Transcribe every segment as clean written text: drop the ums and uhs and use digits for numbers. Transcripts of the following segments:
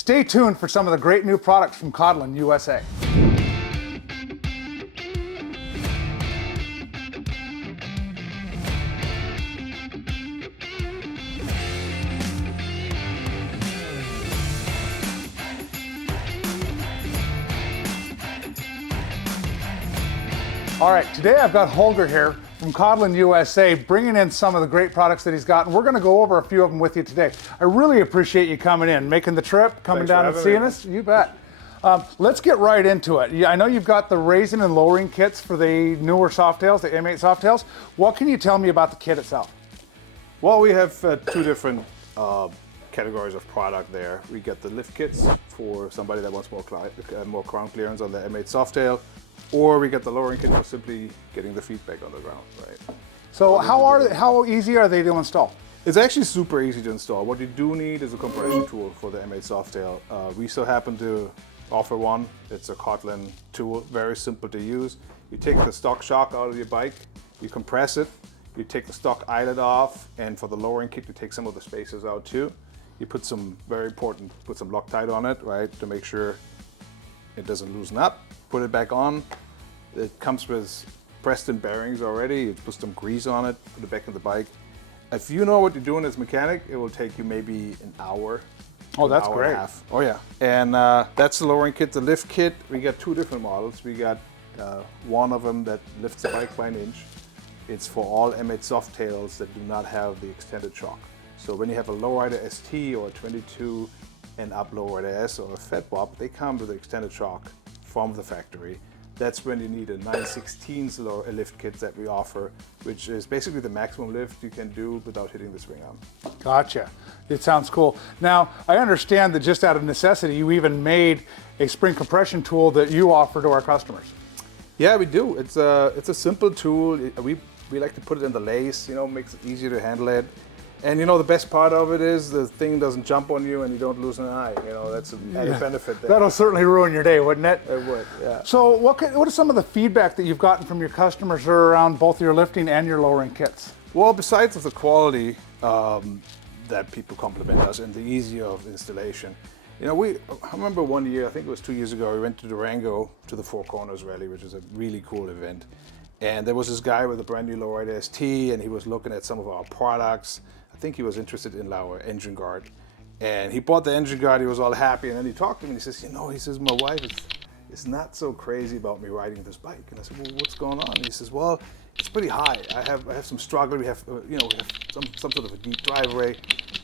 Stay tuned for some of the great new products from Kodlin USA. All right, today I've got Hoger here from Kodlin USA, bringing in some of the great products that he's got, and we're going to go over a few of them with you today. I really appreciate you coming in, making the trip, coming down and seeing us. You bet. Let's get right into it. I know you've got the raising and lowering kits for the newer Softails, the M8 Softails. What can you tell me about the kit itself? Well, we have two different categories of product there. We get the lift kits for somebody that wants more crown clearance on the M8 Softail, or we get the lowering kit for simply getting the feedback on the ground, right? So how easy are they to install? It's actually super easy to install. What you do need is a compression tool for the M8 Softail. We so happen to offer one. It's a Kodlin tool, very simple to use. You take the stock shock out of your bike, you compress it, you take the stock eyelet off, and for the lowering kit, you take some of the spacers out too. You put some, very important, put some Loctite on it, right, to make sure it doesn't loosen up. Put it back on. It comes with pressed-in bearings already. You put some grease on it, put it back in the bike. If you know what you're doing as a mechanic, it will take you maybe an hour. Oh, that's great. Oh yeah, and that's the lowering kit. The lift kit, we got two different models. We got one of them that lifts the bike by an inch. It's for all M8 Softails that do not have the extended shock. So when you have a lowrider ST or a 22 and up lowrider S or a Fat Bob, they come with the extended shock from the factory. That's when you need a 9/16 lift kit that we offer, which is basically the maximum lift you can do without hitting the swing arm. Gotcha. It sounds cool. Now, I understand that just out of necessity, you even made a spring compression tool that you offer to our customers. Yeah, we do. It's a simple tool. We like to put it in the lace, makes it easier to handle it. And the best part of it is the thing doesn't jump on you and you don't lose an eye. That's an added benefit there. That'll certainly ruin your day, wouldn't it? It would, yeah. So what is some of the feedback that you've gotten from your customers around both your lifting and your lowering kits? Well, besides of the quality that people compliment us and the ease of installation, I remember one year, I think it was 2 years ago, we went to Durango to the Four Corners Rally, which is a really cool event. And there was this guy with a brand new lowrider ST, and he was looking at some of our products. I think he was interested in our engine guard. And he bought the engine guard, he was all happy, and then he talked to me and he says, my wife is not so crazy about me riding this bike. And I said, well, what's going on? And he says, well, it's pretty high. I have some struggle. We have, we have some sort of a deep driveway,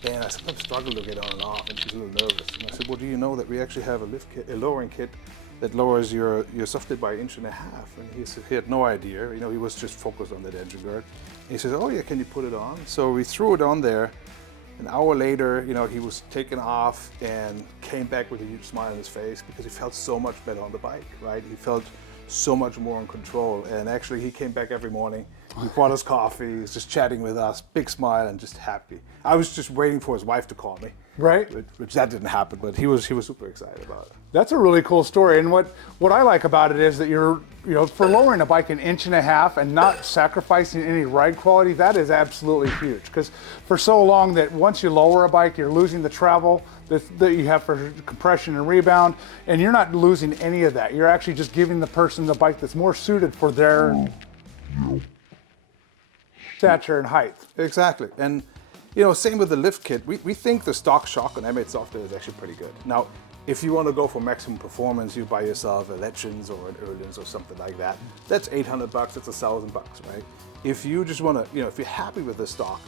and I sometimes struggle to get on and off, and she's a little nervous. And I said, well, do you know that we actually have a lowering kit that lowers your Softail by 1.5 inches? And he said he had no idea. He was just focused on that engine guard. And he says, oh yeah, can you put it on? So we threw it on there. An hour later, he was taken off and came back with a huge smile on his face because he felt so much better on the bike, right? He felt so much more in control. And actually, he came back every morning. He brought us coffee. He was just chatting with us, big smile and just happy. I was just waiting for his wife to call me. Right. Which that didn't happen, but he was super excited about it. That's a really cool story. And what I like about it is that you're, for lowering a bike 1.5 inches and not sacrificing any ride quality, that is absolutely huge. Because for so long that once you lower a bike, you're losing the travel that you have for compression and rebound, and you're not losing any of that. You're actually just giving the person the bike that's more suited for their stature and height. Exactly. And same with the lift kit. We think the stock shock on M8 Softail is actually pretty good. Now, if you want to go for maximum performance, you buy yourself a Legends or an Erlins or something like that. That's $800, that's $1,000, right? If you just want to, if you're happy with the stock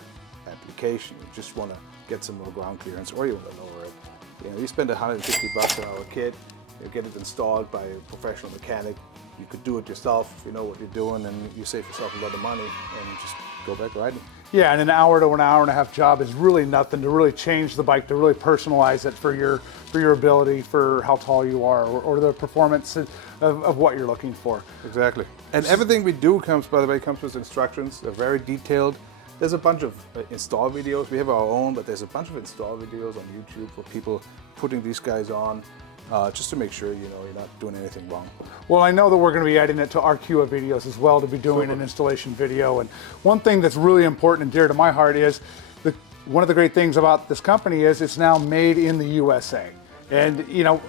application, you just want to get some more ground clearance or you want to lower it, you spend $150 on our kit, you get it installed by a professional mechanic. You could do it yourself if you know what you're doing, and you save yourself a lot of money and just go back riding. Yeah, and an hour to an hour and a half job is really nothing to really change the bike, to really personalize it for your ability, for how tall you are, or the performance of what you're looking for. Exactly. And everything we do comes with instructions. They're very detailed. There's a bunch of install videos. We have our own, but there's a bunch of install videos on YouTube for people putting these guys on. Just to make sure you're not doing anything wrong. Well, I know that we're going to be adding it to our queue of videos as well, to be doing an installation video. And one thing that's really important and dear to my heart is one of the great things about this company is it's now made in the USA. And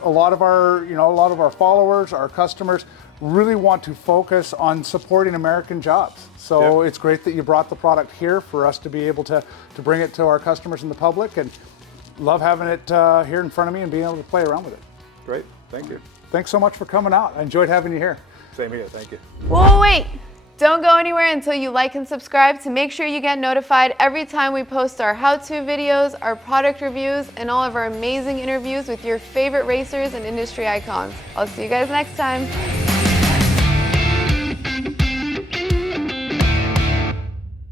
a lot of our followers, our customers really want to focus on supporting American jobs. So it's great that you brought the product here for us to be able to bring it to our customers and the public, and love having it here in front of me and being able to play around with it. Great, thank you. Thanks so much for coming out. I enjoyed having you here. Same here, thank you. Whoa, wait! Don't go anywhere until you like and subscribe to make sure you get notified every time we post our how-to videos, our product reviews, and all of our amazing interviews with your favorite racers and industry icons. I'll see you guys next time.